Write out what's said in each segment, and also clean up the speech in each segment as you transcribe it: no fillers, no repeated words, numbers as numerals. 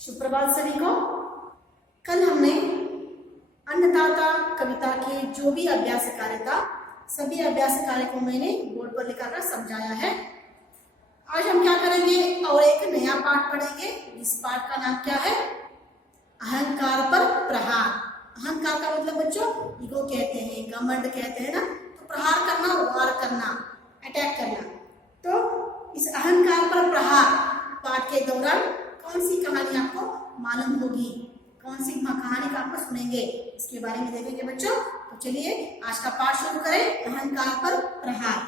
सुप्रभात सभी को। कल हमने अन्नदाता कविता के जो भी अभ्यास कार्य था, सभी अभ्यास कार्य को मैंने बोर्ड पर लिखा समझाया है। आज हम क्या करेंगे और एक नया पाठ पढ़ेंगे। इस पाठ का नाम क्या है? अहंकार पर प्रहार। अहंकार का मतलब बच्चों ईगो कहते हैं, घमंड कहते हैं ना। तो प्रहार करना, वार करना, अटैक करना। तो इस अहंकार पर प्रहार पाठ के दौरान कौन सी कहानी आपको मालूम होगी, कौन सी कहानी का आपको सुनेंगे, इसके बारे में देखेंगे बच्चों। तो चलिए आज का पाठ शुरू करें। अहंकार पर प्रहार।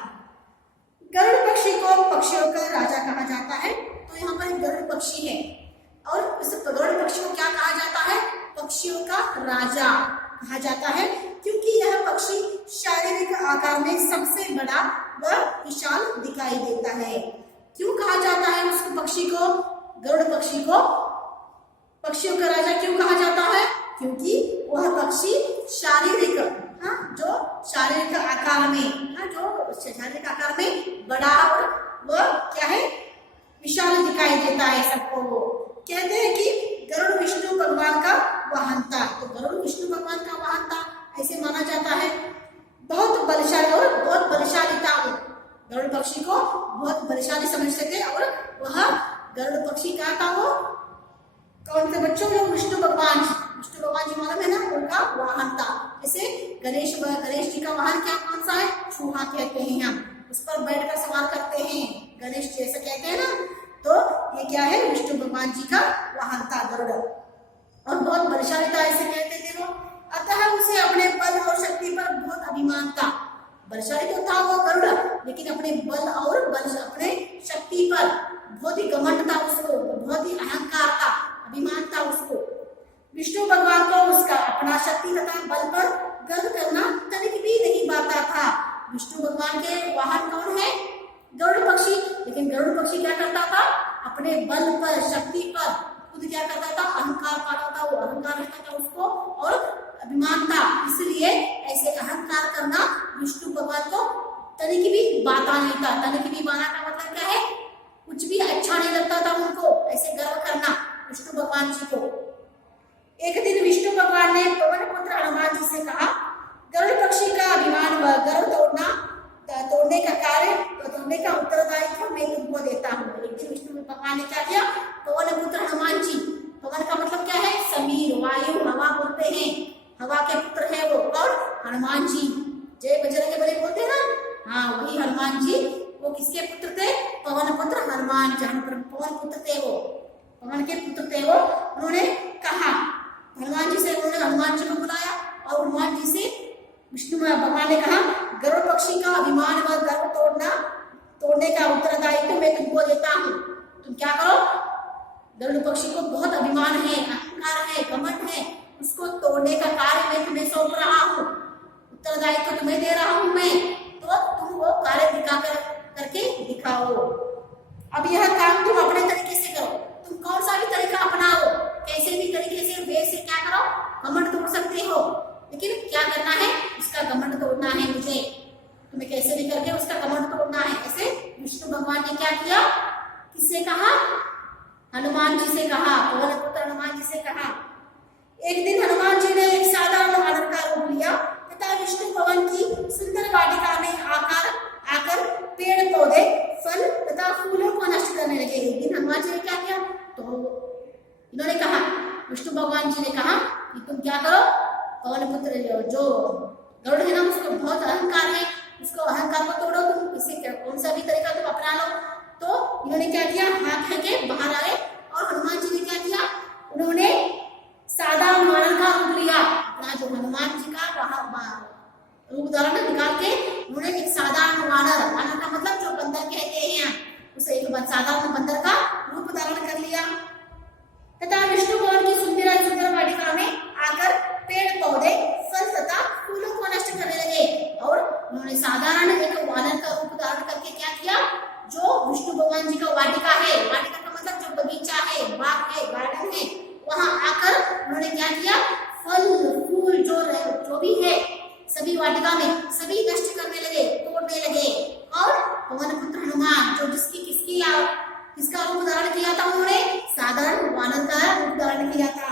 गरुड़ पक्षी को पक्षियों का राजा कहा जाता है। तो यहाँ पर एक गरुड़ पक्षी है और इस गरुड़ पक्षी को क्या कहा जाता है? पक्षियों का राजा कहा जाता है, क्योंकि यह पक्षी शारीरिक आकार में सबसे बड़ा व विशाल दिखाई देता है। क्यों कहा जाता है उस पक्षी को, गरुड़ पक्षी को पक्षियों का राजा क्यों कहा जाता है? क्योंकि वह पक्षी शारीरिक जो शारीरिक आकार में बड़ा और वह क्या है, विशाल दिखाई देता है सबको। वो कहते हैं कि गरुड़ विष्णु भगवान का वाहन था। तो गरुड़ विष्णु भगवान का वाहन था ऐसे माना जाता है। बहुत बलशाली और बहुत बलशाली था वो। गरुड़ पक्षी को बहुत बलशाली समझते थे और वह गरुड़ पक्षी क्या था? वो कौन थे बच्चों? वो विष्णु भगवान जी मालूम है ना, उनका वाहन था। जैसे गणेश जी का वाहन क्या कौन सा है? चूहा कहते हैं हम, उस पर बैठकर सवार करते हैं, गणेश जैसे कहते हैं ना। तो ये क्या है? विष्णु भगवान जी का वाहन था गरुड़, और बहुत बलशाली था ऐसे कहते थे वो। अतः उसे अपने बल और शक्ति पर बहुत अभिमान था। बलशाली तो था वो गरुड़, लेकिन अपने बल और अपने शक्ति पर बहुत ही घमंड था उसको, बहुत ही अहंकार था, अभिमान था उसको। विष्णु भगवान को उसका अपना शक्ति तथा बल पर गर्व करना तनिक भी नहीं पाता था। विष्णु भगवान के वाहन कौन है? गरुड़ पक्षी। लेकिन गरुड़ पक्षी क्या करता था? अपने बल पर, शक्ति पर खुद क्या करता था? अहंकार पाता था। वो अहंकार रखता था उसको और अभिमान था, इसलिए ऐसे अहंकार करना विष्णु भगवान को तनिक भी बाता नहीं था। तनिक भी बाना का मतलब क्या है? कुछ भी अच्छा नहीं लगता था उनको ऐसे गर्व करना विष्णु भगवान जी को। एक दिन विष्णु भगवान ने पवन पुत्र हनुमान जी से कहा, गरुड़ पक्षी का अभिमान व गर्व तोड़ने का कार्य तोड़ने का उत्तरदायित्व मैं तुमको देता हूँ। एक दिन विष्णु भगवान ने क्या किया? पवन पुत्र हनुमान जी, पवन का मतलब क्या है? समीर, वायु, हवा बोलते हैं। हवा के पुत्र है वो कौन? हनुमान जी। जय बजरंगबली बोलते हैं ना, हाँ वही हनुमान जी। वो किसके पुत्र थे? पवन पुत्र हनुमान। जहाँ पर पवन पुत्र थे वो, पवन के पुत्र थे वो। उन्होंने कहा हनुमान जी से, उन्होंने हनुमान जी को बुलाया और हनुमान जी से विष्णु भगवान ने कहा, गरुड़ पक्षी का अभिमान व गर्व तोड़ने का उत्तरदायित्व मैं तुमको देता हूँ। तुम क्या करो? गरुड़ पक्षी को बहुत अभिमान है, अहंकार है, घमंड है, उसको तोड़ने का कार्य मैं तुम्हें सौंप रहा हूँ, उत्तरदायित्व तुम्हें दे रहा हूँ मैं। तो तुम वो कार्य करके दिखाओ। अब यह काम तुम अपने तरीके से करो। तुम कौन सा भी तरीका अपनाओ, कैसे भी तरीके से वे से क्या करो, घमंड तोड़ सकते हो। लेकिन क्या करना है? उसका घमंड तोड़ना है मुझे। तुम्हें कैसे भी करके उसका घमंड तोड़ना है। ऐसे विष्णु भगवान ने क्या किया? किससे कहा? हनुमान जी से कहा, पवन पुत्र हनुमान जी से कहा। एक दिन हनुमान जी ने एक साधारण वानर का रूप लिया तथा विष्णु भवन की सुंदर वाटिका में आकर पेड़ पौधे, फल तथा फूलों को नष्ट करने लगे। एक दिन हनुमान जी ने क्या किया? तो इन्होंने कहा, विष्णु भगवान जी ने कहा कि तुम क्या करो, पवन पुत्र जो गरुड़ है ना, उसको बहुत अहंकार है, उसको अहंकार को तोड़ो तुम। इससे कौन सा भी तरीका तुम अपना लो। तो इन्होंने क्या किया? हाथ फेंके, बाहर आए और हनुमान जी ने क्या किया? उन्होंने साधारण वानर का रूप लिया। अपना जो हनुमान जी का रूप धारण निकाल के उन्होंने एक साधारण वानर का मतलब जो बंदर कहते हैं, उसे एक साधारण बंदर का रूप धारण कर लिया तथा विष्णु भवन की सुंदर वाटिका में आकर पेड़ पौधे, फल तथा फूलों को नष्ट करने लगे। और उन्होंने साधारण एक वानर का रूप धारण करके क्या किया? जो विष्णु भगवान जी का वाटिका है, वाटिका का मतलब जो बगीचा है, बाग है, गार्डन है, वहां आकर उन्होंने क्या किया? फल फूल जो भी है सभी वाटिका में सभी नष्ट करने लगे, तोड़ने लगे। और पवन पुत्र हनुमान जो जिसकी किसकी किसका रूप धारण किया था उन्होंने? साधारण वानर का रूप धारण किया था।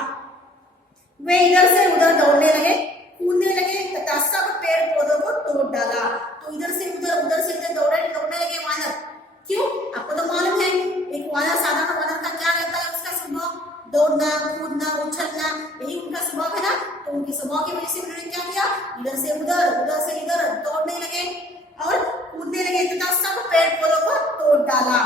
वे इधर से उधर दौड़ने लगे, कूदने लगे तथा सब पेड़ पौधों को तोड़ डाला। तो इधर से उधर से इधर दौड़ने लगे वानर। क्यों? आपको तो मालूम है एक वानर, साधारण वानर का क्या रहता है, उसका स्वभाव दौड़ना, कूदना, उछलना, यही उनका स्वभाव है ना। तो उनके स्वभाव की वजह से उन्होंने क्या किया, इधर से इधर दौड़ने लगे और कूदने लगे तथा सब पेड़ पौधों को तोड़ डाला।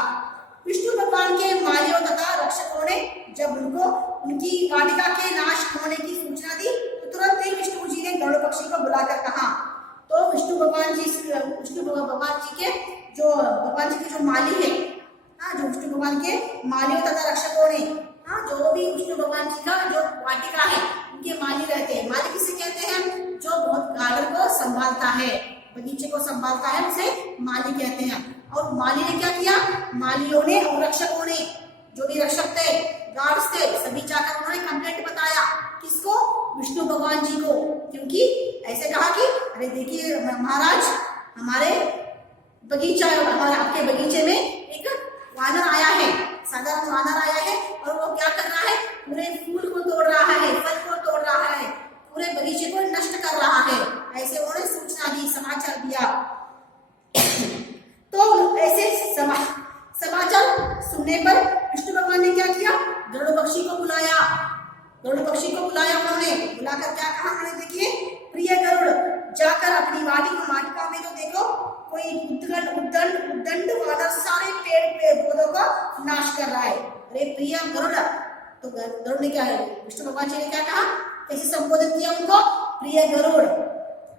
विष्णु भगवान के मालियों तथा रक्षकों ने जब उनको उनकी वाटिका के नाश होने की सूचना दी तो तुरंत ही विष्णु जी ने गरुड़ पक्षी को बुलाकर कहा। तो विष्णु भगवान जी के जो माली है, जो विष्णु भगवान के मालियों तथा रक्षकों ने, जो भी विष्णु भगवान जी का जो वाटिका है उनके माली रहते हैं। माली किसे कहते हैं? जो बहुत गार्डन को संभालता है, बगीचे को संभालता है, उसे माली कहते हैं। और माली ने क्या किया? मालियों ने और रक्षकों ने, जो भी रक्षक थे, गार्ड्स थे, सभी जाकर उन्होंने कंप्लेंट बताया। किसको? विष्णु भगवान जी को। क्योंकि ऐसे कहा कि अरे देखिए महाराज, हमारे आपके बगीचे में एक वानर आया है, साधारण वानर आया है और वो क्या कर रहा है? पूरे फूल को तोड़ रहा है, फल को तोड़ रहा है, पूरे बगीचे को नष्ट कर रहा है। ऐसे उन्होंने सूचना दी, समाचार दिया। तो ऐसे समाचार सुनने पर विष्णु भगवान ने क्या किया? गरुड़ पक्षी को बुलाया। उन्होंने बुलाकर क्या कहा? उन्होंने देखिए, प्रिय गरुड़, जाकर अपनी वाटिका में तो देखो कोई उद्दंड वानर सारे पेड़ पौधों का नाश कर रहा है। अरे प्रिय गरुड़, तो गरुड़ ने क्या है, विष्णु भगवान जी ने क्या कहा, कैसे संबोधित किया उनको? प्रिय गरुड़,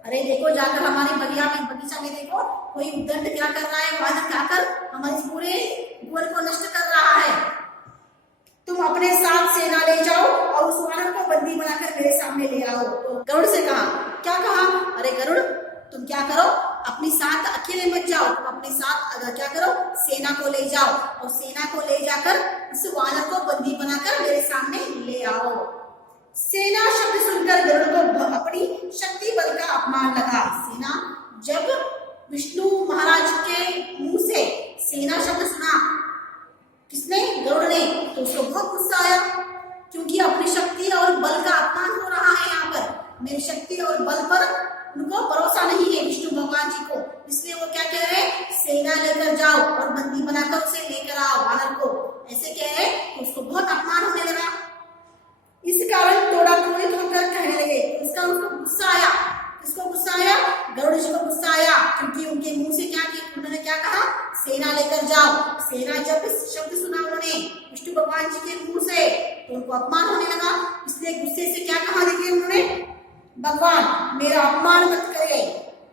अरे देखो जाकर हमारे बगीचा में देखो कोई उद्दंड क्या कर रहा है, वानर जाकर हमारे पूरे वन को नष्ट कर रहा है। तुम अपने साथ सेना ले जाओ और उस वानर को बंदी बनाकर मेरे सामने ले आओ। तो गरुड़ से कहा, क्या कहा? अरे गरुड़, तुम क्या करो, अपने साथ अकेले मत जाओ, तुम अपने साथ अगर क्या करो, सेना को ले जाओ और सेना को ले जाकर उस वानर को बंदी बनाकर मेरे सामने ले आओ। सेना शब्द सुनकर गरुड़ को अपनी शक्ति बल का अपमान लगा। सेना, जब विष्णु महाराज के मुंह से सेना शब्द सुना, किसने? गरुड़ ने, तो उसको बहुत गुस्सा आया। क्योंकि अपनी शक्ति और बल का अपमान हो रहा है यहाँ पर, मेरी शक्ति और बल पर उनको भरोसा नहीं है विष्णु भगवान जी को। इसलिए वो क्या कह रहे हैं? सेना लेकर जाओ और बंदी बनाकर उसे लेकर आओ वानर को, ऐसे कह रहे। तो उसको बहुत अपमान होने लगा। इस कारण थोड़ा क्रोधित होकर कहने लगे। उसको गुस्सा आया। किसको गुस्सा आया? गरुड़ जी को गुस्सा आया, क्योंकि उनके मुंह से क्या किया, उन्होंने क्या कहा? सेना लेकर जाओ। सेना जब शब्द सुना उन्होंने विष्णु भगवान जी के मुंह से, तो उनको अपमान होने लगा। इसलिए गुस्से से क्या कहा? देखिए उन्होंने, भगवान मेरा अपमान मत करे,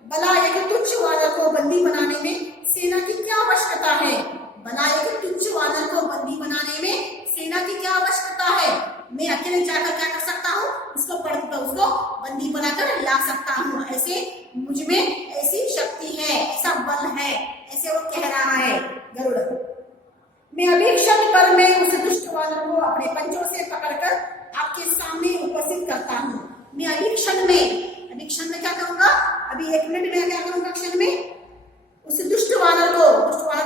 भला एक तुच्छ वानर को बंदी बनाने में सेना की क्या आवश्यकता है? भला एक तुच्छ वानर को बंदी बनाने में सेना की क्या आवश्यकता है? मैं अकेले जाकर क्या कर सकता हूँ? उसको बंदी बनाकर ला सकता हूँ। ऐसे मुझ में ऐसी शक्ति है, ऐसा बल है, ऐसे वो कह रहा है गरुड़। मैं अभी क्षण पर मैं उस दुष्ट वानर को अपने पंजों से पकड़कर आपके सामने उपस्थित करता हूँ। मैं अभी क्षण में क्या करूंगा? अभी 1 मिनट में क्या करूंगा? क्षण में उस दुष्ट वानर को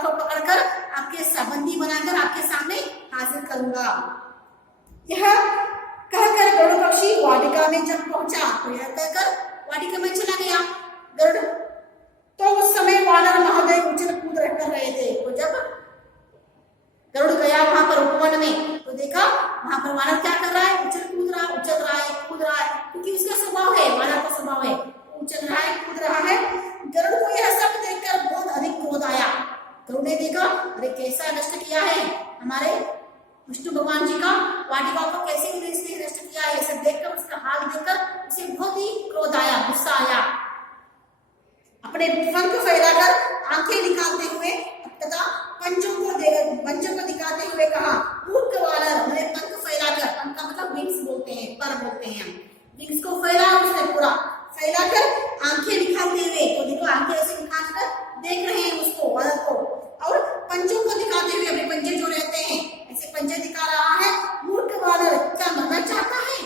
पकड़कर आपके बंदी बनाकर आपके सामने हाजिर करूंगा। यह कहकर गरुड़ पक्षी वाटिका में जब पहुंचा, तो यह कहकर वाटिका में चला गया गरुड़। तो उस समय वानर महोदय उछल कूद कर रहे थे। तो जब गरुड़ गया वहां पर उपवन में, तो देखा वहां पर वानर क्या कर रहा है? उछल रहा है, क्योंकि उसका स्वभाव है, वानर का स्वभाव है, उछल रहा है, कूद रहा है। गरुड़ को यह सब देखकर बहुत अधिक क्रोध आया। गरुड़ ने देखा, अरे कैसा नष्ट किया है हमारे विष्णु भगवान जी का वाटिका को, कैसे इसने नष्ट किया है। सब देखकर, उसका हाल देखकर उसे बहुत ही क्रोध आया, गुस्सा आया। अपने पंख फैलाकर आंखें निकालते हुए तथा पंजों को दिखाते हुए कहा, मूर्ख वानर। मैंने पंख फैलाकर, पंख का मतलब विंग्स बोलते हैं, पर बोलते हैं, विंग्स को फैला उसने पूरा फैलाकर आंखें दिखाते हुए, तो देखो आंखें ऐसे दिखाकर देख रहे हैं उसको, वानर को, और पंजों को दिखाते हुए, अपने पंजे जो रहते हैं ऐसे पंजे दिखा रहा है। मूर्ख वानर, क्या मरना चाहता है?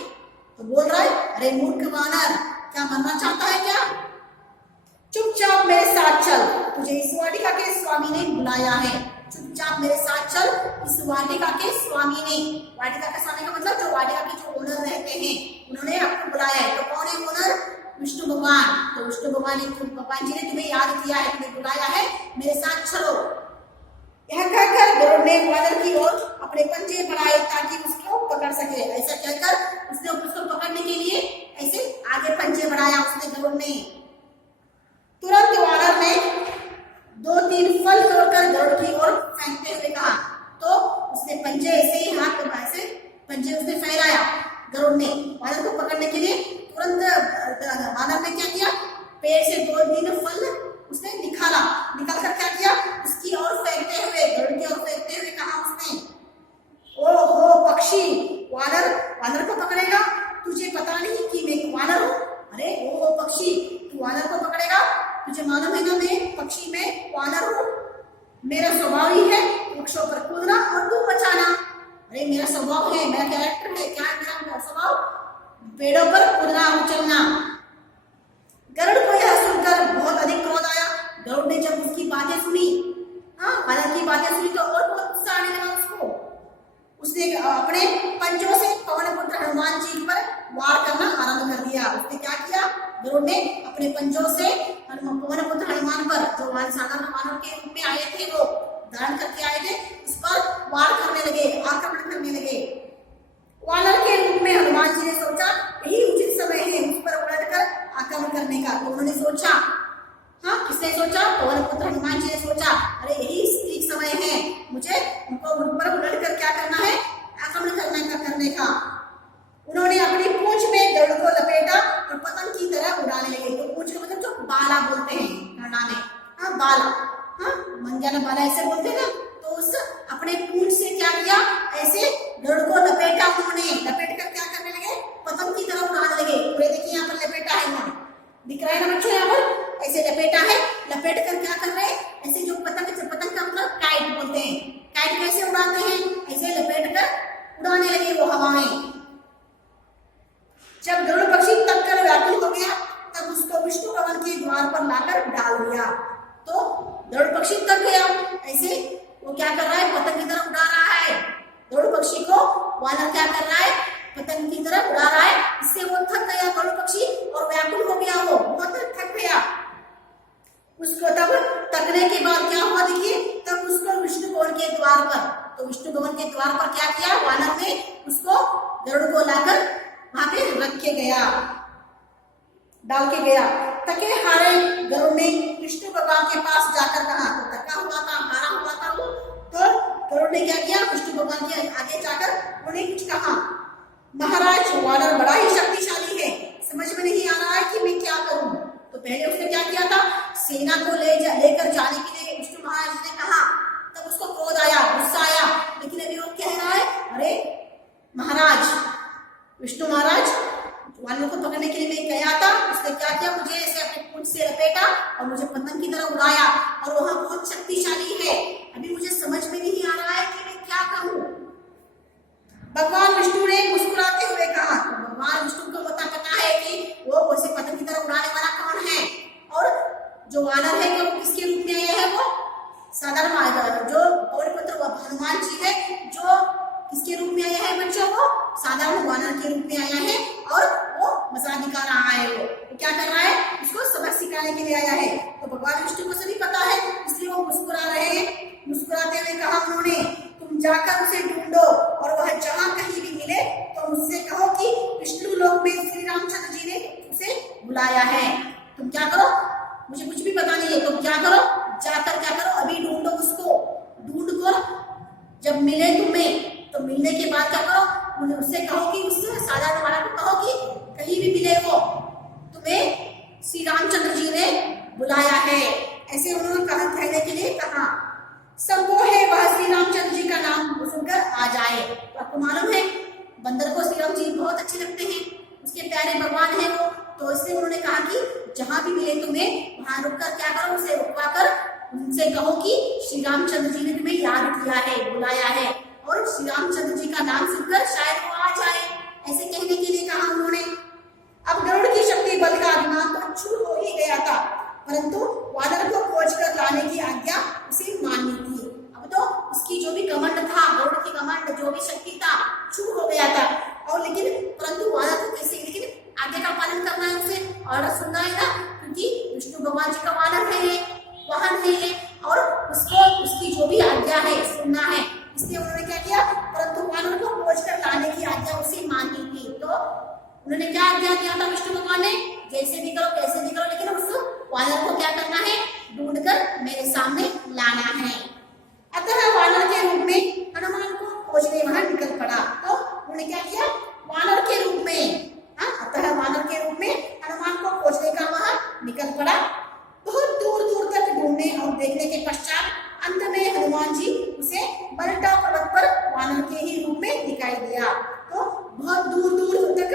तो बोल रहा है, अरे मूर्ख वानर, क्या मरना चाहता है क्या? चुपचाप मेरे साथ चल, तुझे इस वाटिका के स्वामी ने चुपचाप मेरे साथ चल। इस वाटिका के स्वामी ने, वाटिका के स्वामी का मतलब जो वाटिका के जो ओनर रहते हैं, उन्होंने आपको बुलाया है। तो कौन है ओनर? विष्णु भगवान। तो विष्णु भगवान जी ने तुम्हें याद किया है, तुम्हें बुलाया है, मेरे साथ चलो। यह कहकर गरुड़ ने वानर की ओर अपने पंजे बढ़ाए ताकि उसको पकड़ सके। ऐसा कहकर उसने उसको पकड़ने के लिए ऐसे आगे पंजे बढ़ाया उसने, गरुड़ ने। तुरंत वानर ने 2-3 फल तोड़कर गरुड़ की ओर फेंकते हुए कहा। तो उसने पंजे ऐसे ही हाथ में ऐसे पंजे उसने फैलाया गरुड़ ने वानर को पकड़ने के लिए। तुरंत वानर ने क्या किया? पेड़ से 2-3 फल उसने निकाल कर क्या किया? उसकी ओर फेंकते हुए, गरुड़ की ओर फेंकते हुए कहा उसने, ओ हो पक्षी, वानर को पकड़ेगा? तुझे पता नहीं कि मैं वानर हूँ? अरे ओ हो पक्षी, तू वानर को पकड़ेगा? तुझे मालूम है ना मैं पक्षी में वानर हूँ। मेरा स्वभाव ही है वृक्षों पर कूदना और दूध बचाना। अरे मेरा स्वभाव है, मेरा कैरेक्टर है, क्या है मेरा स्वभाव? पेड़ों पर कूदना और चलना। गरुड़ को यह सुनकर बहुत अधिक क्रोध आया। गरुड़ ने जब उसकी बातें सुनी, वानर की बातें सुनी, तो और बहुत गुस्सा आने लगा उसको। उसने अपने पंजों से पवन पुत्र हनुमान जी पर वार करना आरंभ कर दिया। उसने क्या किया? गरुड़ ने अपने पंजों से पवन पुत्र हनुमान पर, जो साधारण मानव के रूप में आए थे, वो धारण करके आए थे, उस पर वार करने लगे, आक्रमण करने लगे। वानर के रूप में हनुमान जी ने सोचा यही उचित समय है उस पर उलटकर आक्रमण करने का। तो उन्होंने सोचा, किसने सोचा? पवन पुत्र हनुमान जी ने सोचा, अरे यही ठीक समय है मुझे उनको उन पर उलटकर क्या करना है? आक्रमण करने का। उन्होंने अपनी पूंछ में गरुड़ को लपेटा और पतंग की तरह उड़ाने लगे। तो पूंछ का मतलब जो बाला बोलते हैं कन्नड़ा में, बाला, मंजाना बाला ऐसे बोलते हैं ना। तो उस अपने पूंछ से क्या किया? ऐसे गरुड़ को लपेटा उन्होंने। लपेट कर क्या करने लगे? पतंग की तरह उड़ाने लगे। पूरे देखिए यहाँ पर लपेटा है, उन्होंने दिख रहा है ना बच्चों, यहाँ पर ऐसे लपेटा है। लपेट कर क्या कर रहे हैं? ऐसे जो पतंग का मतलब काइट बोलते हैं, काइट कैसे उड़ाते हैं? ऐसे लपेट कर उड़ाने लगे वो हवा में। जब गरुड़ पक्षी तक कर व्याकुल हो गया, तब उसको विष्णु भवन के द्वार पर लाकर डाल दिया। तो गरुड़ पक्षी तक गया, ऐसे वो क्या कर रहा है? पतंग की तरह उड़ा रहा है। गरुड़ पक्षी को वानर क्या कर रहा है? पतंग की तरह उड़ा रहा है। इससे वो थक गया गरुड़ पक्षी और व्याकुल हो गया, वो बहुत थक गया। उसको तब थकने के बाद क्या हुआ देखिए? तब उसको विष्णु भवन के द्वार पर, तो विष्णु भवन के द्वार पर क्या किया? वानर ने उसको गरुड़ को लाकर वहां पे रख के गया, डाल के गया। थके हारे गरुड़ ने विष्णु भगवान के पास जाकर कहा, तो थका हुआ था, हारा हुआ था वो, तो गरुड़ ने क्या किया? विष्णु भगवान के आगे जाकर उन्हें कुछ कहा, महाराज वानर बड़ा ही शक्तिशाली है, समझ में नहीं आ रहा है कि मैं क्या करूं। तो पहले उसने क्या किया था? सेना को लेकर जाने के लिए विष्णु महाराज ने कहा। तब उसको क्रोध आया, गुस्सा आया, लेकिन अभी वो कह रहा है, अरे महाराज, विष्णु महाराज, वानर को पकड़ने के लिए मैं गया था, उसने क्या किया? मुझे ऐसे अपने पूंछ से लपेटा और मुझे पतंग की तरह उड़ाया, और वहां बहुत शक्तिशाली है। अभी मुझे समझ में नहीं आ रहा है कि मैं क्या करूं। भगवान विष्णु ने मुस्कुराते हुए कहा। तो भगवान विष्णु को पता है कि वो वैसे पतंग की तरह उड़ाने वाला कौन है, और जो वानर है वो किसके रूप में आया है? वो साधारण जो पवन पुत्र हनुमान जी है, जो किसके रूप में आया है बच्चों? वो साधारण वानर के रूप में आया है, और वो मजाक दिखा रहा है। वो क्या कर रहा है? उसको सबक सिखाने के लिए आया है। तो भगवान विष्णु को सभी पता है, इसलिए वो मुस्कुरा रहे हैं। मुस्कुराते हुए कहा उन्होंने, तुम जाकर उसे ढूंढो और वह जहां कहीं भी मिले तो मुझसे कहो कि विष्णु लोक में श्री रामचंद्र जी ने उसे बुलाया है। तुम क्या करो? मुझे कुछ भी पता नहीं है, तुम क्या करो? जाकर क्या करो? अभी ढूंढो उसको। ढूंढ कर जब मिले तुम्हें, तो मिलने के बाद क्या करो? मुझे उससे कहो कि उससे साधारण वाला को कहो कि कहीं भी मिले वो, तुम्हें श्री रामचंद्र जी ने बुलाया है। ऐसे उन्होंने कहा, कहने के लिए कहा। संभव है वह श्री रामचंद्र जी का नाम सुनकर आ जाए। तो आपको मालूम है बंदर को श्री राम जी बहुत अच्छे लगते हैं, उसके प्यारे भगवान है वो। तो इसलिए उन्होंने कहा कि जहां भी मिले तुम्हें, वहां रुककर क्या करो? उसे रुकवा कर उनसे कहो कि श्री रामचंद्र जी ने तुम्हें याद किया है, बुलाया है, और श्री रामचंद्र जी का नाम सुनकर शायद वो आ जाए। ऐसे कहने के लिए कहा उन्होंने। अब गरुड़ की शक्ति बल का अभिमान तो चूर हो ही गया था, परंतु वानर को खोज कर लाने की आज्ञा उसे माननी थी। जो भी घमंड था, गरुड़ की घमंड, जो भी शक्ति था, चूर हो गया था। और लेकिन परंतु वानर को कैसे, लेकिन आज्ञा का पालन करना है, उसे ऑर्डर सुनना है ना, क्योंकि विष्णु भगवान जी का वाहन है ये, वाहन है ये, और उसको उसकी जो भी आज्ञा है सुनना है। इसलिए उन्होंने क्या किया, परंतु वानर को खोज कर लाने की आज्ञा उसे मांगी थी। तो उन्होंने क्या आज्ञा दिया था विष्णु भगवान ने, जैसे भी करो कैसे भी करो, लेकिन उस वानर को क्या करना है, ढूंढकर मेरे सामने लाना है। अतः वानर के रूप में हनुमान को खोजने वहां निकल पड़ा। तो उन्होंने क्या किया, वानर के रूप में, अतः वानर के रूप में हनुमान को खोजने का वहां निकल पड़ा। बहुत दूर दूर तक ढूंढने और देखने के पश्चात अंत में हनुमान जी उसे बलटा पर्वत पर वानर के ही रूप में दिखाई दिया। तो बहुत दूर दूर तक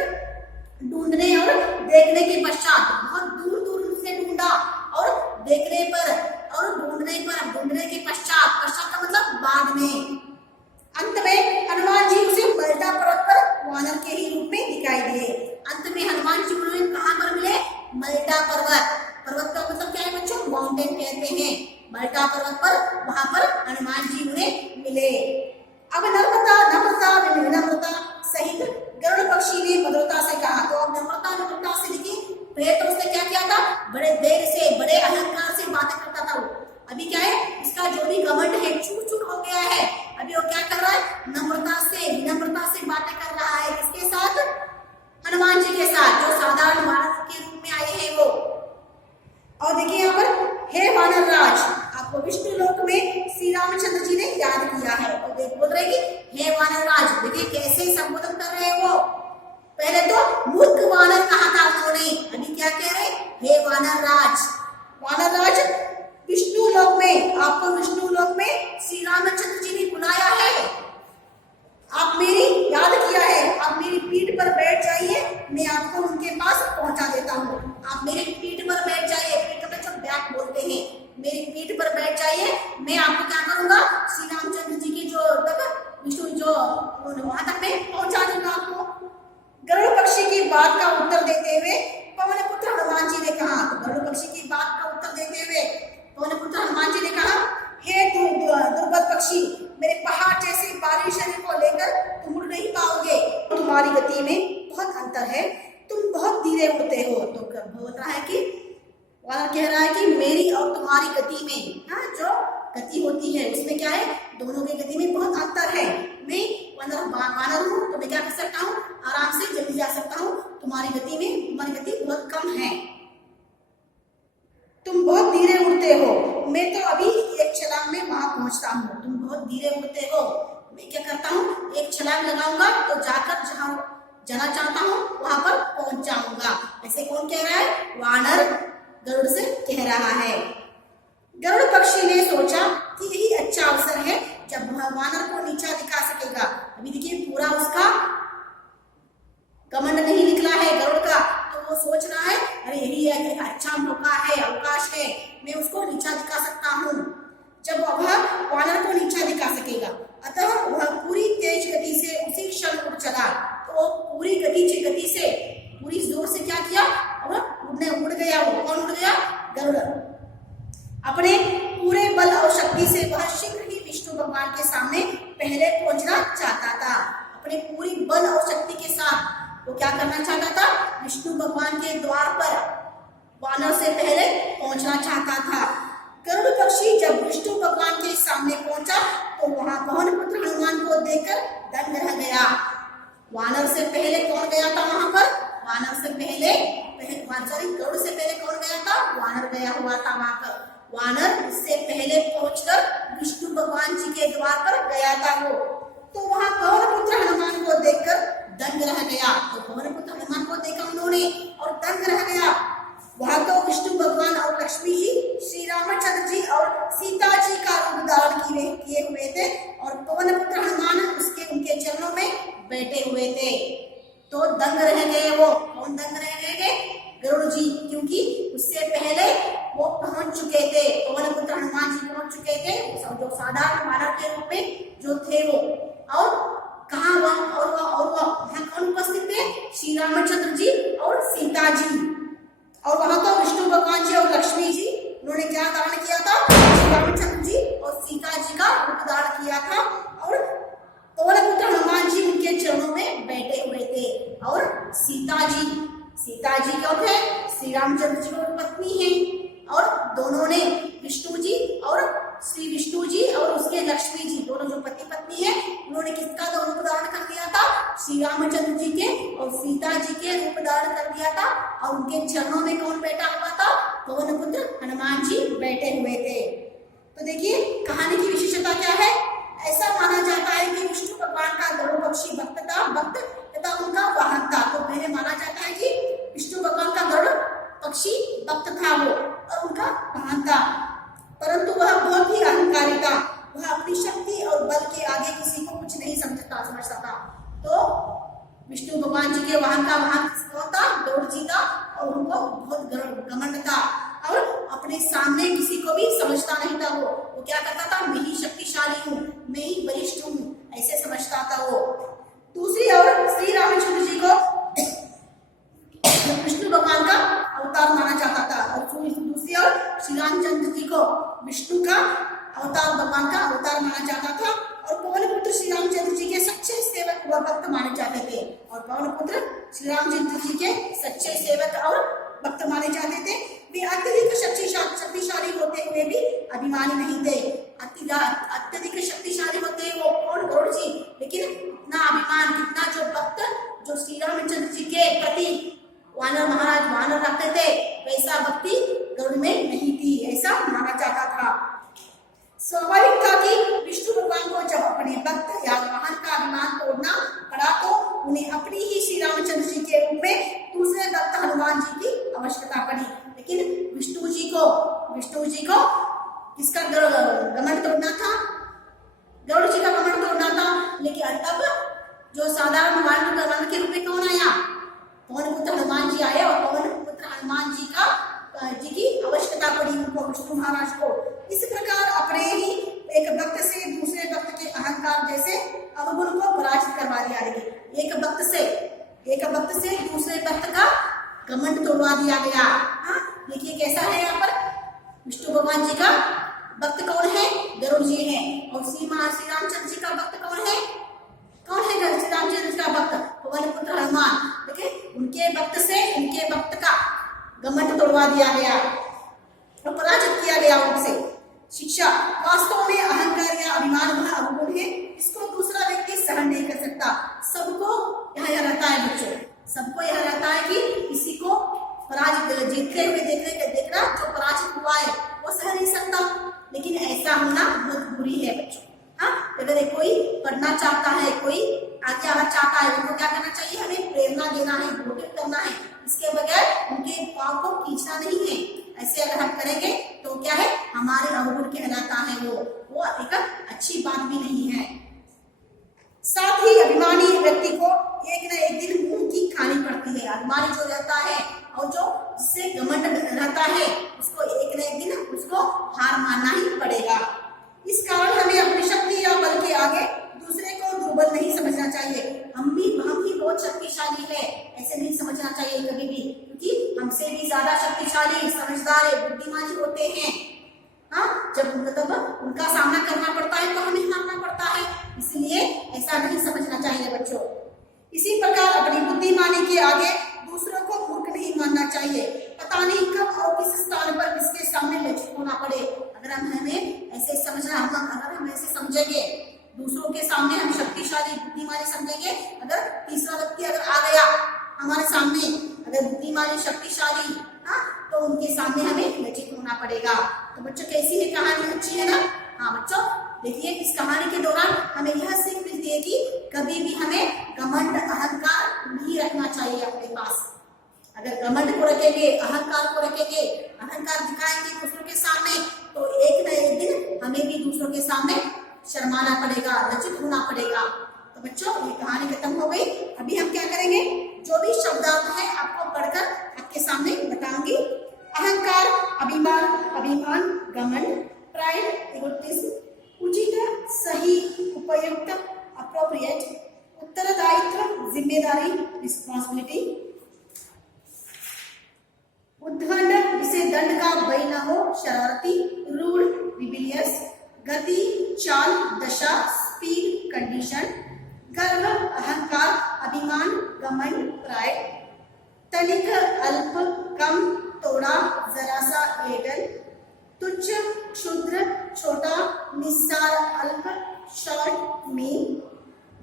ढूंढने और देखने के पश्चात, बहुत दूर दूर से ढूंढा और देखने पर और ढूंढने के पश्चात का मतलब बाद में, अंत में हनुमान जी उसे बलटा पर्वत पर वानर के ही रूप में दिखाई दिए। अंत में हनुमान जी उन्हें कहाँ पर मिले, मल्टा पर्वत। पर्वत का मतलब क्या है बच्चों, माउंटेन कहते हैं। मल्टा पर्वत पर, वहां पर हनुमान जी उन्हें मिले। अब नम्रता सहित गरुड़ पक्षी ने मधुरता से कहा। तो अब नम्रता से देखिए, पहले तो उसने क्या किया था, बड़े देर से, बड़े अहंकार से बातें करता था वो। अभी क्या है, इसका जो भी घमंड है चूर हो गया है। अभी वो क्या कर रहा है, नम्रता से, विनम्रता से बातें कर रहा है। किसके साथ, हनुमान जी के साथ, जो साधारण मानव के रूप में आए हैं वो। और देखिए यहाँ पर, हे वानर राज, आपको विष्णु लोक में श्री रामचंद्र जी ने याद किया है। तो देख बोल रहे कि हे वानर राज, देखिए कैसे संबोधन कर रहे हैं वो। पहले तो मूर्ख वानर कहा था उन्होंने, अभी क्या कह रहे, हे वानर राज। वानर राज, विष्णु लोक में, आपको विष्णु लोक में श्री रामचंद्र जी ने बुलाया है। आप मेरी याद किया है, आप मेरी पीठ पर बैठ जाइए, मैं आपको उनके पास पहुंचा देता हूँ। आप मेरी पीठ पर बैठ जाइए, पीठ पर जो बैक बोलते हैं, मेरी पीठ पर बैठ जाइए, मैं आपको क्या करूंगा, श्री रामचंद्र जी की जो तक विष्णु जो वहां तक मैं पहुंचा दूंगा आपको। गरुड़ पक्षी की बात का उत्तर देते हुए पवन पुत्र हनुमान जी ने कहा। तो गरुड़ पक्षी की बात का उत्तर देते हुए पवन पुत्र हनुमान जी ने कहा, हे दुर्बल पक्षी, मेरे पहाड़ जैसे भारी शरीर को लेकर तुम उड़ नहीं पाओगे। तुम्हारी गति में बहुत अंतर है, तुम बहुत धीरे उड़ते हो। तो बोल रहा है कि, वानर कह रहा है कि मेरी और तुम्हारी गति में, जो गति होती है उसमें क्या है, दोनों की गति में बहुत अंतर है। मैं वानर हूँ तो मैं क्या कर सकता हूँ, आराम से जल्दी जा सकता हूँ। तुम्हारी गति बहुत कम है, तुम बहुत धीरे उड़ते हो। मैं तो अभी एक छलांग में वहां पहुंचता हूँ, तुम बहुत धीरे उड़ते हो। मैं क्या करता हूँ, एक छलांग लगाऊंगा तो जाकर जहाँ जाना चाहता हूँ वहां पर पहुंच जाऊंगा। ऐसे कौन कह रहा है, वानर गरुड़ से कह रहा है। गरुड़ पक्षी ने सोचा कि यही अच्छा अवसर है जब वह वानर को नीचा दिखा सकेगा। अभी देखिए पूरा उसका घमंड नहीं निकला है गरुड़ का, तो वो सोच रहा है अरे यही एक अच्छा मौका है, अवकाश है, मैं उसको नीचा दिखा सकता हूँ जब वह वानर को नीचा दिखा सकेगा। अतः वह पूरी तेज गति से उसी क्षण उड़ चला। तो पूरी गति से पूरी जोर से क्या किया, और उड़ गया। वो कौन उड़ गया, गरुड़। अपने पूरे बल और शक्ति से वह शीघ्र ही विष्णु भगवान के सामने पहले पहुंचना चाहता था। अपने पूरी बल और शक्ति के साथ वो क्या करना चाहता था, विष्णु भगवान के द्वार पर वानर से पहले पहुंचना चाहता था। गरुड़ पक्षी जब विष्णु भगवान के सामने पहुंचा तो वहां पवन पुत्र हनुमान को देखकर दंग रह गया। वानर से पहले कौन गया था वहां पर, गरुड़ से पहले कौन गया था, वानर गया हुआ था वहां पर। वानर इससे पहले पहुंचकर विष्णु भगवान जी के द्वार पर गया था वो। तो वहां पवन पुत्र हनुमान को देखकर दंग रह गया। तो पवन पुत्र हनुमान को देखा उन्होंने और दंग रह गया। वहां तो विष्णु भगवान और लक्ष्मी जी, श्री रामचंद्र जी और सीता जी का रूप धारण किए हुए थे और पवन पुत्र हनुमान उनके चरणों में बैठे हुए थे। तो दंग रह गए वो। कौन दंग रह गए, गरुड़ जी, क्योंकि उससे पहले वो पहुंच चुके थे, पवन पुत्र हनुमान जी पहुंच चुके थे, जो साधारण मानव के रूप में जो थे वो। और कहाँ वहाँ कौन उपस्थित थे, श्री रामचंद्र जी और सीता जी। और वहां तो विष्णु भगवान जी और लक्ष्मी जी, उन्होंने क्या धारण किया था, श्री रामचंद्र जी और सीता जी का रूप धारण किया गया था और पवन पुत्र हनुमान जी उनके चरणों में बैठे हुए थे। और सीता जी कौन है? श्री रामचंद्र जी की पत्नी है। और दोनों ने विष्णु जी और श्री विष्णु जी और उसके लक्ष्मी जी दोनों जो पति पत्नी है, उन्होंने किसका रूप धारण कर लिया था? श्री रामचंद्र जी के और सीता जी के रूप धारण कर लिया था। और उनके चरणों में कौन बैठा हुआ था? पवन पुत्र हनुमान जी बैठे हुए थे। तो देखिए कहानी की विशेषता क्या है? ऐसा माना जाता है कि विष्णु भगवान का गरुड़ पक्षी भक्त तथा उनका वाहन था। तो पहले माना जाता है कि विष्णु भगवान का गरुड़ पक्षी भक्त था वो और उनका वाहन था, परंतु वह बहुत ही अहंकारी था। वह अपनी शक्ति और बल के आगे किसी को कुछ नहीं समझता था। तो विष्णु भगवान जी के वाहन का वाहन कौन था? गरुड़ जी था। और उनको बहुत घमंड था और अपने सामने किसी को भी समझता नहीं था। वो क्या करता था? मैं ही शक्तिशाली हूँ, मैं ही बलिष्ठ हूँ, ऐसे समझता था वो। दूसरी ओर श्री रामचंद्र जी को विष्णु भगवान का अवतार माना जाता था और दूसरी ओर श्री रामचंद्र जी को विष्णु का अवतार, भगवान का अवतार माना जाता था। और पवन पुत्र श्री रामचंद्र जी के सच्चे सेवक व भक्त माने जाते थे। और पवन पुत्र श्री रामचंद्र जी के सच्चे सेवक और भक्त माने जाते थे। वे अत्यधिक शक्तिशाली होते हुए भी अभिमानी नहीं थे। अत्यधिक शक्तिशाली होते वो कौन? गरुड़ जी। लेकिन इतना अभिमान, कितना जो भक्त जो श्री रामचंद्र जी के प्रति महाराज वानर रखते थे, वैसा भक्ति गरुड़ में नहीं थी, ऐसा माना जाता था। स्वाभाविक था कि विष्णु भगवान को जब अपने भक्त या वाहन का अभिमान तोड़ना पड़ा तो उन्हें अपनी ही श्री रामचंद्र जी के रूप में दूसरे भक्त हनुमान जी की आवश्यकता पड़ी। लेकिन विष्णु जी को किसका घमंड तोड़ना था? गरुड़ जी का घमंड तोड़ना था। लेकिन तब जो साधारण घमंड के रूप में कौन आया? पवन पुत्र हनुमान जी आए और पवन पुत्र हनुमान जी की आवश्यकता पड़ी उनको, विष्णु महाराज को। इस प्रकार अपने ही एक भक्त से दूसरे भक्त के अहंकार जैसे अवगुण को पराजित करवा दिया। एक भक्त से दूसरे भक्त का घमंड तोड़वा दिया गया। देखिए कैसा है यहाँ पर? विष्णु भगवान जी का भक्त कौन है? गरुड़ जी है। और श्री रामचंद्र जी का भक्त कौन है? श्री रामचंद्र जी का भक्त पवन पुत्र हनुमान। देखिए उनके भक्त से उनके भक्त का घमंड तोड़वा दिया गया और पराजित किया गया उनसे। शिक्षा वास्तव में अहंकार या अभिमान वह अवगुण है इसको दूसरा व्यक्ति सहन नहीं कर सकता। सबको यह रहता है बच्चों, सबको यह रहता है कि किसी को पराजित जीतते हुए देखना जो पराजित हुआ है वो सह नहीं सकता। लेकिन ऐसा होना बहुत बुरी है बच्चों। अगर कोई पढ़ना चाहता है, कोई आगे आना चाहता है, उनको क्या करना चाहिए? हमें प्रेरणा देना है, मोटिव करना है। इसके बगैर उनके पांव को खींचना नहीं है। ऐसे अगर हम करेंगे तो क्या है? हमारे अवगुण कहलाता है वो एक अच्छी बात भी नहीं है। साथ ही अभिमानी व्यक्ति को एक न एक दिन मुंह की खानी पड़ती है। अभिमानी जो रहता है और जो जिससे घमंड रहता है उसको एक न एक दिन उसको हार मानना ही पड़ेगा। इस कारण हमें अपनी शक्ति या बल के आगे दूसरे को दुर्बल नहीं समझना चाहिए। हम भी बहुत शक्तिशाली है ऐसे नहीं समझना चाहिए कभी भी, क्योंकि हमसे भी ज्यादा शक्तिशाली, समझदार, बुद्धिमान होते हैं। जब मतलब उनका सामना करना पड़ता है तो हमें हारना पड़ता है, इसलिए ऐसा नहीं समझना चाहिए बच्चों। इसी प्रकार अपनी बुद्धिमानी के आगे दूसरों को मूर्ख नहीं मानना चाहिए। पता नहीं कब और किस स्थान पर किसके सामने लज्जित होना पड़े। अगर हम ऐसे समझेंगे, दूसरों के सामने हम शक्तिशाली बुद्धिमानी समझेंगे, अगर तीसरा व्यक्ति अगर आ गया हमारे सामने, अगर बुद्धिमानी शक्तिशाली, तो उनके सामने हमें लज्जित होना पड़ेगा। तो बच्चों कैसी है कहानी? अच्छी है ना? बच्चों देखिए इस कहानी के दौरान हमें यह सीख मिलती है कि कभी भी हमें घमंड, अहंकार नहीं रखना चाहिए अपने पास। अगर घमंड को रखेंगे, अहंकार को रखेंगे, अहंकार दिखाएंगे दूसरों के सामने, तो एक न एक दिन हमें भी दूसरों के सामने शर्माना पड़ेगा, लज्जित होना पड़ेगा। तो बच्चों ये कहानी खत्म हो गई। अभी हम क्या करेंगे? जो भी शब्दार्थ है आपको पढ़कर आपके सामने बताऊंगी। अहंकार, अभिमान, घमंड, प्राइड, इगोटिज्म, उचित, सही, उपयुक्त, अप्रोप्रिएट, उत्तरदायित्व, जिम्मेदारी, रिस्पॉन्सिबिलिटी, उद्दंड जिसे दंड का भय न हो, शरारती, रूड, रिबिलियस, गति, चाल, दशा, स्पीड, कंडीशन, गर्व, अहंकार, अभिमान, घमंड, प्राइड, तनिक, अल्प, कम, थोड़ा, जरा सा, एडल, तुच्छ, क्षुद्र, छोटा, निस्सार, अल्प, शॉर्ट, मीन,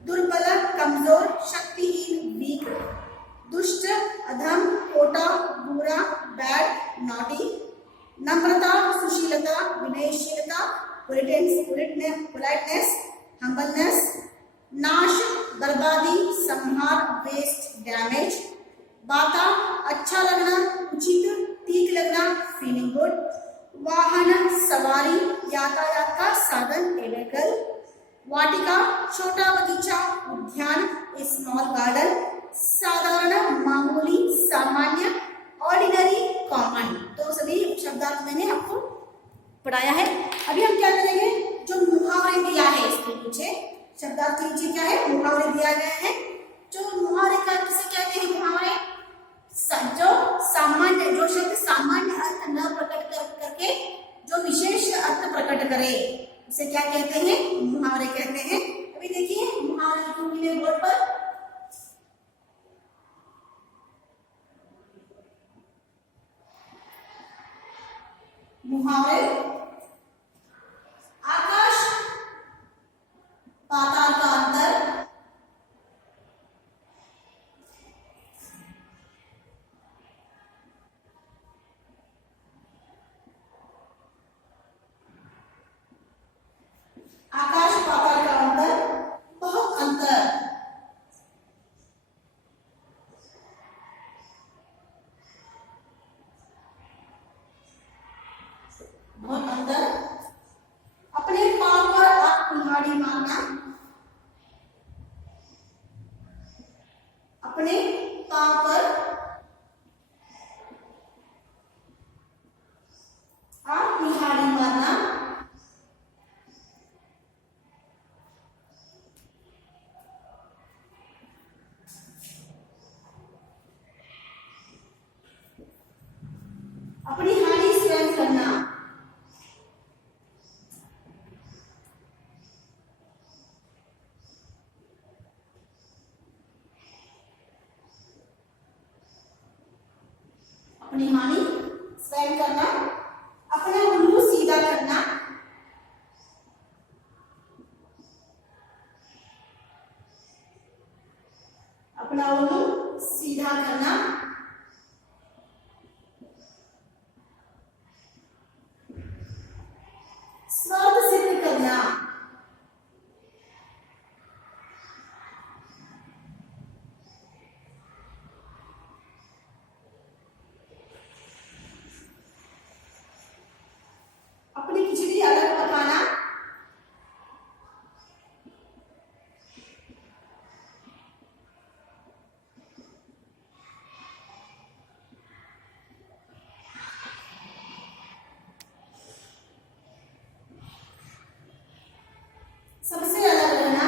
दुर्बल, कमजोर, शक्तिहीन, वीक, दुष्ट, अधम, खोटा, बुरा, बैड, नॉटी, नम्रता, सुशीलता, विनयशीलता, पोलाइटनेस, हम्बलनेस, नाश, बर्बादी, संहार, वेस्ट, डैमेज, बाता, अच्छा लगना, उचित, ठीक लगना, फीलिंग गुड, वाहन, सवारी, यातायात का साधन, व्हीकल, वाटिका, छोटा बगीचा, उद्यान, स्मॉल गार्डन, साधारण, मामूली, सामान्य, ऑर्डिनरी, कॉमन। तो सभी शब्दार्थ मैंने आपको पढ़ाया है। अभी हम क्या करेंगे, जो मुहावरे दिया है इसमें पूछे शब्दार्थ के नीचे क्या है, मुहावरे दिया गया है। जो मुहावरे का किसे कहते हैं, मुहावरे जो सामान्य, जो शब्द सामान्य अर्थ न प्रकट करके जो विशेष अर्थ प्रकट करे उसे क्या कहते हैं, मुहावरे कहते हैं। अभी देखिए मुहावरे लिखूंगी मैं बोर्ड पर। मुहावरे, आकाश पाताल का अंतर, आकाश पाताल का अंतर, बहुत अंतर, बहुत अंतर, अपने पांव पर आप कुल्हाड़ी मारना, अपने पांव पर आप कुल्हाड़ी मारना, अपनी हानि स्वयं करना, अपनी हानि स्वयं करना, अपना उल्लू सीधा करना, अपना उल्लू सीधा करना, स्वार्थ सिद्ध करना, अपनी खिचड़ी अलग पकाना, सबसे अलग रहना,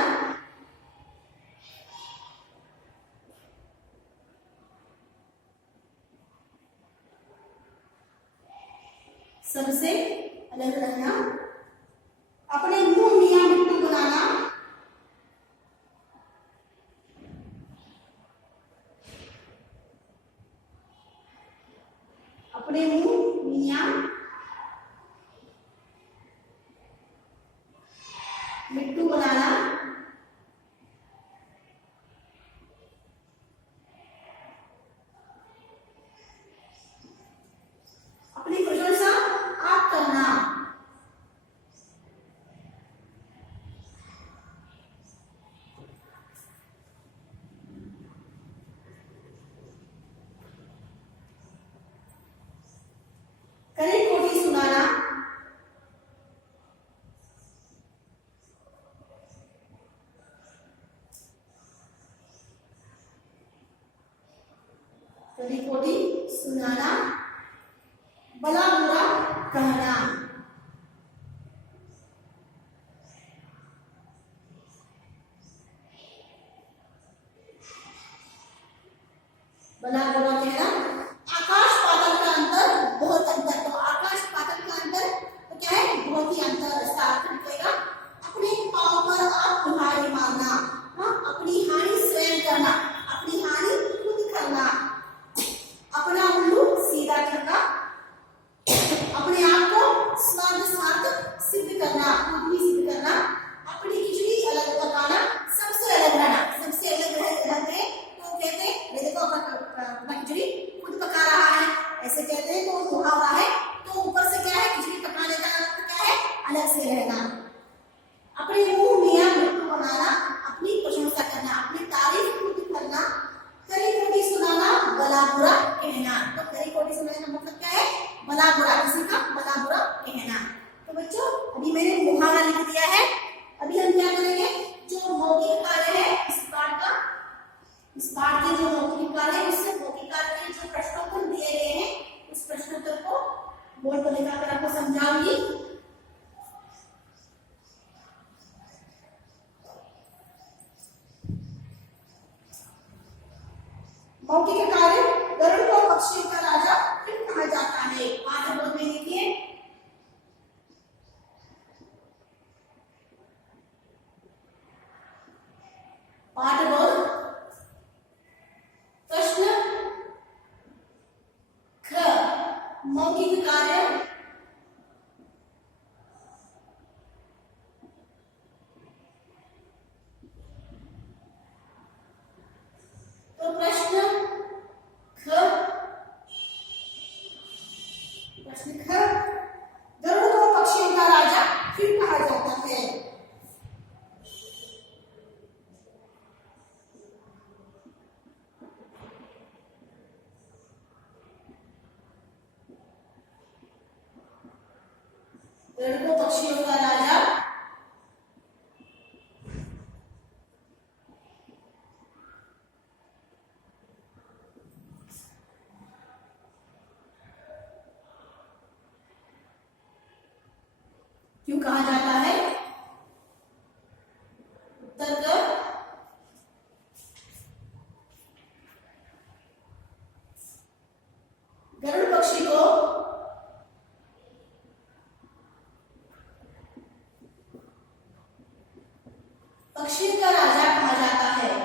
सबसे अलग रहना, अपने मुंह मियां मिट्टू बनाना, अपने मुंह मियां मिट्टू बनाना, अपनी प्रशंसा आप करना, कड़ी कोठी सुनाना, कड़ी कोठी सुनाना, भला बुरा कहना, भला बुरा कहना, आकाश पाताल का अंतर, बहुत अंतर। तो आकाश पाताल का अंतर तो क्या है, बहुत ही अंतर। इसका अर्थ करना, अपनी हानि खुद करना, अपना उल्लू सीधा करना, अपने आप को स्वार्थ सिद्ध करना, खुद ही सिद्ध करना, अपनी खिचड़ी अलग पकाना, सबसे अलग रहना। सबसे अलग रहते तो कहते हैं देखो अपना खिचड़ी खुद पका रहा है, ऐसे कहते हैं तो मुहावरा है। तो ऊपर से क्या है, खिचड़ी पकाने का अर्थ क्या है, अलग से रहना। अपने मुंह मियां मिट्टू बनाना, अपनी प्रशंसा करना, अपनी तारीफ खुद करना, खरी खोटी सुनाना, भला बुरा कहना। तो खरी खोटी सुनाने का मतलब क्या है, भला बुरा, किसी का भला बुरा कहना। तो बच्चों अभी मैंने मुहावरा लिख दिया है। अभी हम क्या करेंगे, जो मौखिक कार्य है इस पाठ के जो मौखिक कार्य है, उससे मौखिक कार्य के जो प्रश्नोत्तर दिए गए हैं उस प्रश्नोत्तर को बोर्ड पर लिखाकर आपको समझाऊंगी। मौखिक कार्य, गरुड़ को पक्षियों का राजा क्यों कहा जाता है। पाठ बोर्ड में लिखिए। पाठ बोर्ड प्रश्न ख, मौखिक कार्य तो प्रश्न ख, गरुड़ को पक्षियों का राजा क्यों कहा जाता है। गरुड़ को पक्षियों का राजा क्यों कहा जाता है। उत्तर क, गरुड़ पक्षी को पक्षियों का राजा कहा जाता है।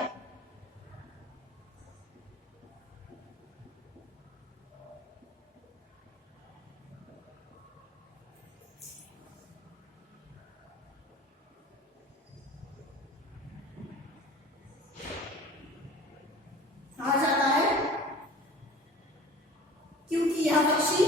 कहा जाता है क्योंकि यह पक्षी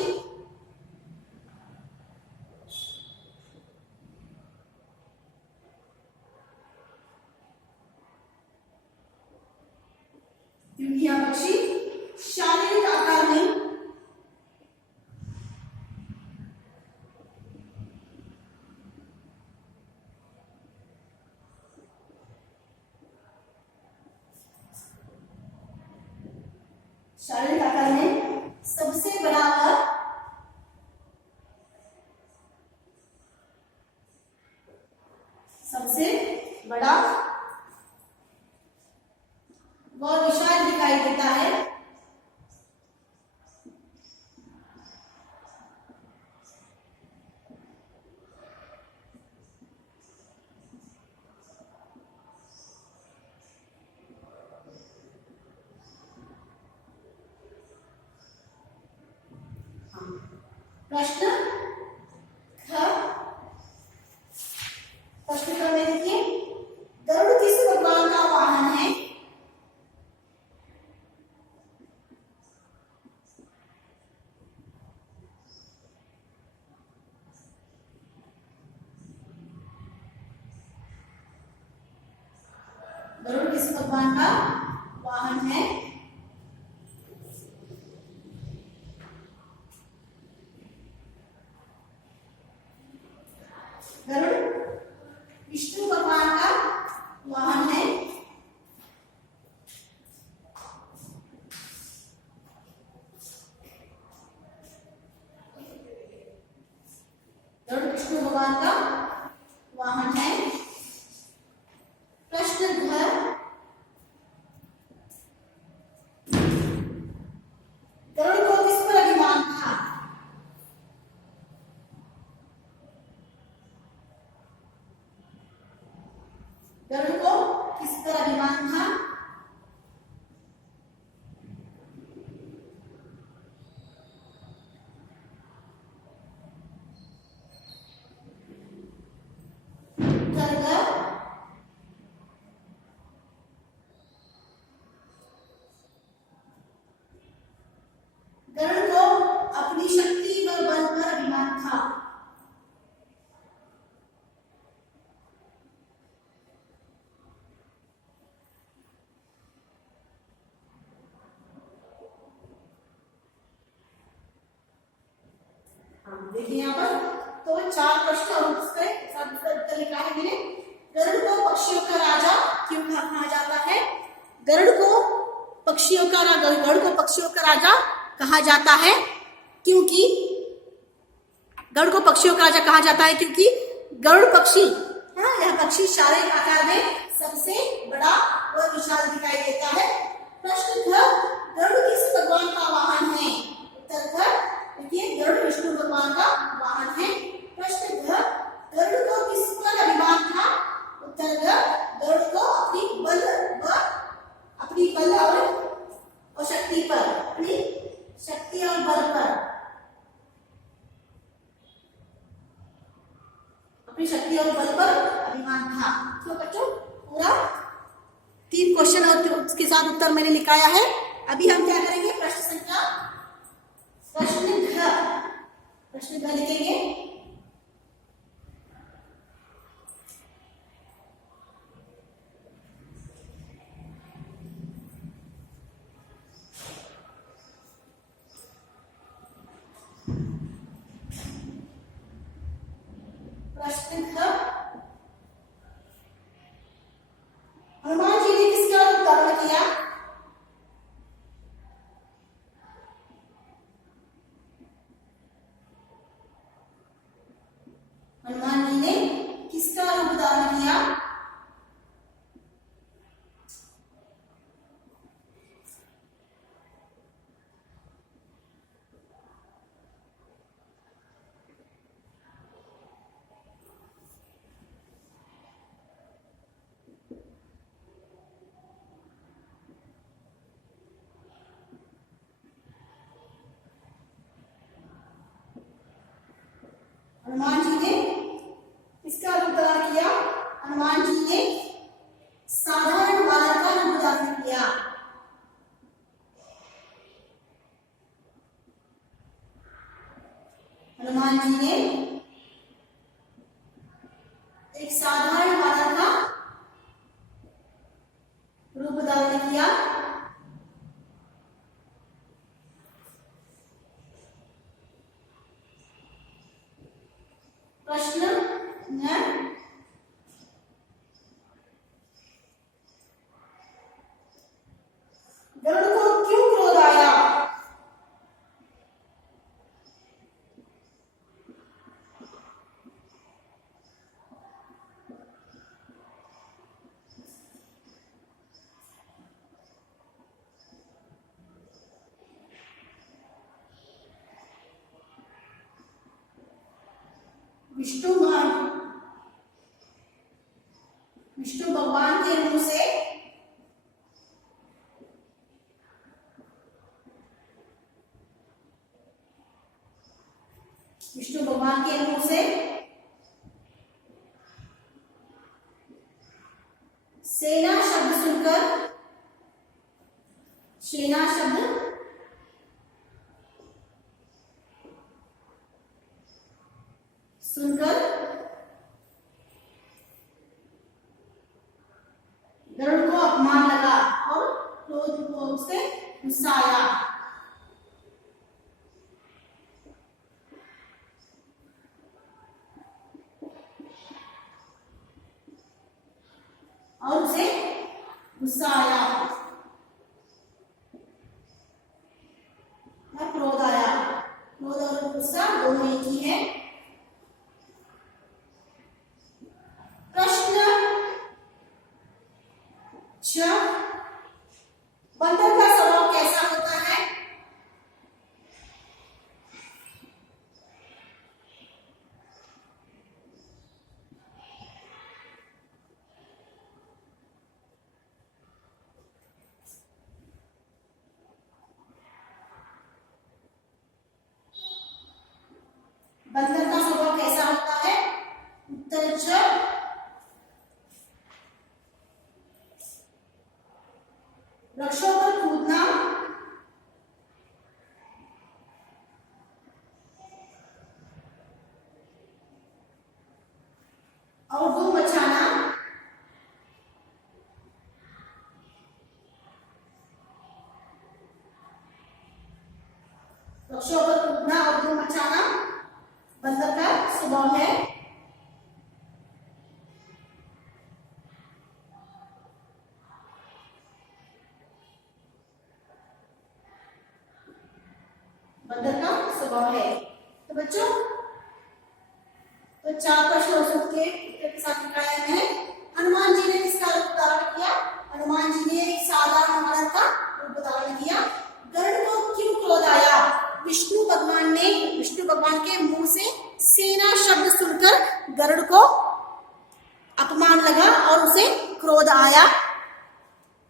शारीरिक आकार में सबसे बड़ा और सबसे बड़ा व विशाल दिखाई देता है। प्रश्न ख, प्रश्न ख में देखिए, गरुड़ किस भगवान का वाहन है। गरुड़ किस भगवान का वाहन है। गरुड़ विष्णु भगवान का वाहन है। गरुड़ विष्णु भगवान का वाहन है। प्रश्न घ, गरुड़ को किस पर अभिमान था। गरुड़ को किस पर अभिमान था। 4 प्रश्न और उसके साथ उसका उत्तर लिखा है मैंने। गरुड़ को पक्षियों का राजा क्यों कहा जाता है? गरुड़ को पक्षियों का राजा कहा जाता है क्योंकि गरुड़ को पक्षियों का राजा कहा जाता है क्योंकि गरुड़ पक्षी, यह पक्षी शारीरिक आकार में सबसे बड़ा और विशाल दिखाई देता है। प्रश्न ख, गरुड़ किस भगवान का वाहन है? उत्तर ख, देखिए गरुड़ विष्णु भगवान का वाहन है। प्रश्न घ, गरुड़ को किस पर अभिमान था? उत्तर घ, गरुड़ को अपनी बल और शक्ति पर, अपनी शक्ति और बल पर, अपनी शक्ति और बल पर अभिमान था। तो बच्चों पूरा 3 क्वेश्चन और उसके साथ उत्तर मैंने लिखाया है। अभी हम क्या करेंगे? प्रश्न घ लिखेंगे। प्रश्न घ, हनुमान जी ने किसका रूप धारण किया? हनुमान जी ने किसका रूप धारण किया? हनुमान जी ने किसका रूप धारण किया? हनुमान जी ने साधारण बालक का रूप धारण किया। हनुमान जी ने एक साधारण बालक का रूप धारण किया। प्रश्न न, गरुड़ को क्यों क्रोध आया? विष्णु भगवान के मुंह से सेना शब्द सुनकर गरुड़ को अपमान लगा और क्रोध को उसे गुस्सा आया। और उसे गुस्सा आया या क्रोध आया। क्रोध और गुस्सा दोनों एक ही है। प्रश्न 6, बंदर का स्वभाव कैसा होता है? बंदर का स्वभाव है। तो बच्चों, तो 4 प्रश्न और उसके उत्तर के साथ दिखाया है। हनुमान जी ने किसका रूप धारण किया? हनुमान जी ने एक साधारण वानर का रूप धारण किया। गरुड़ को क्यों क्रोध आया? विष्णु भगवान के मुंह से सेना शब्द सुनकर गरुड़ को अपमान लगा और उसे क्रोध आया।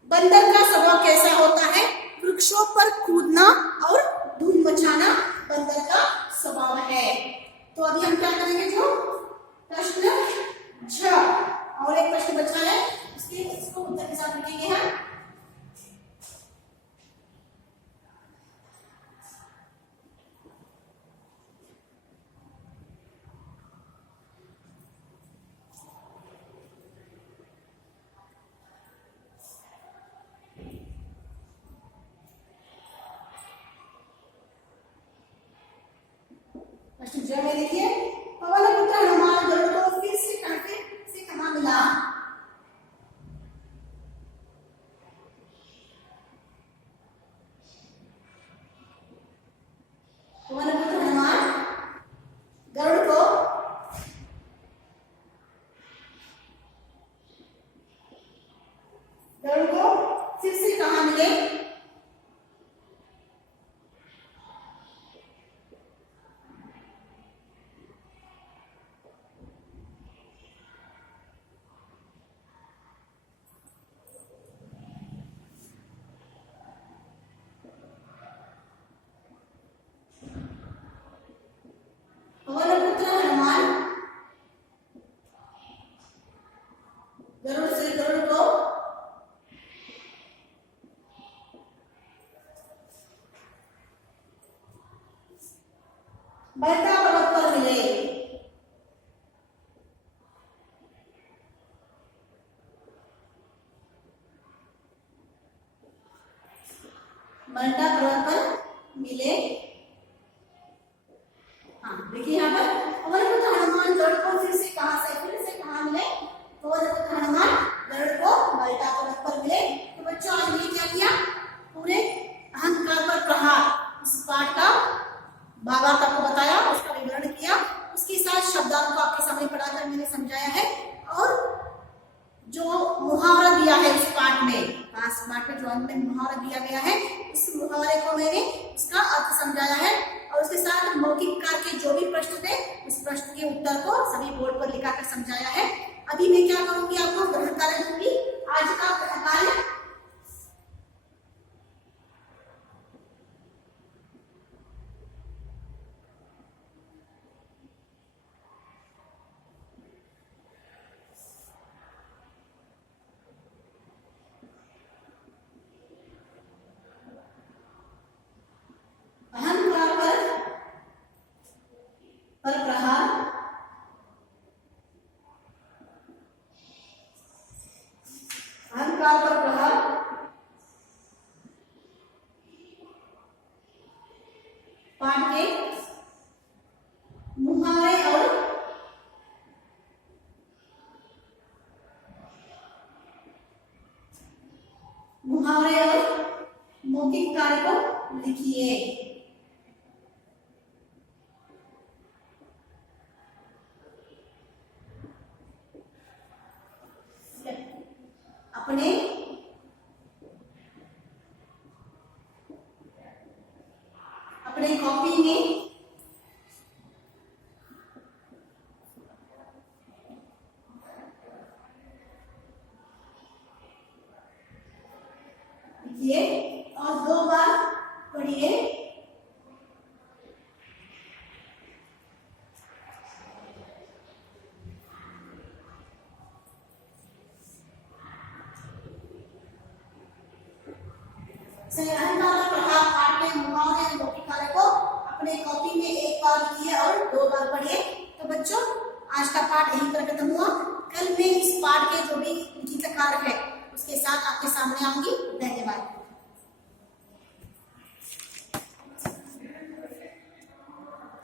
बंदर का स्वभाव कैसा होता है? वृक्षों पर कूदना और धूम मचाना बंदर का स्वभाव है। तो अभी हम क्या करेंगे? जो प्रश्न 6 और एक प्रश्न बचा है, इसको उत्तर के साथ लिखेंगे हम। प्रश्न 6 में देखिए, पवन पुत्र हनुमान गरुड़ को फिर से कहाँ मिला? पवन पुत्र हनुमान गरुड़ को फिर से कहाँ मिले? पवनपुत्र हनुमान गरुड़ को बैठा पर्वत पर मिले। बैठा पर्वत पर मिले। हाँ, देखिए यहाँ पर पवनपुत्र हनुमान गरुड़ को फिर से कहाँ मिले? पवनपुत्र हनुमान गरुड़ को बैठा पर्वत पर मिले। तो बच्चों, आज हमने क्या किया? पूरे अहंकार पर प्रहार इस पाठ का भावार्थ आपको बताया, उसका विवरण किया, उसके साथ शब्दार्थ को आपके सामने पढ़ाकर मैंने समझाया है। और जो मुहावरा दिया है उस पाठ में, पाठ में जो अंत में मुहावरा दिया गया है, उस मुहावरे को मैंने उसका अर्थ समझाया है। और उसके साथ मौखिक कार्य के जो भी प्रश्न थे, उस प्रश्न के उत्तर को सभी बोर्ड पर लिखाकर समझाया है। अभी मैं क्या करूंगी? आपको ग्रहण कार्य दूंगी। आज का ग्रहण कार्य पर प्रहार, अहंकार पर प्रहार, पाठ के मुहावरे और मौखिक कार्य को लिखिए। अपने कॉपी में लिखिए और 2 बार पढ़िए। अपने कॉपी में 1 बार लिखिए और 2 बार पढ़िए। तो बच्चों, आज का पाठ यहीं पर खत्म हुआ। कल मैं इस पाठ के जो भी लिखित कार्य है उसके साथ आपके सामने आऊंगी। धन्यवाद।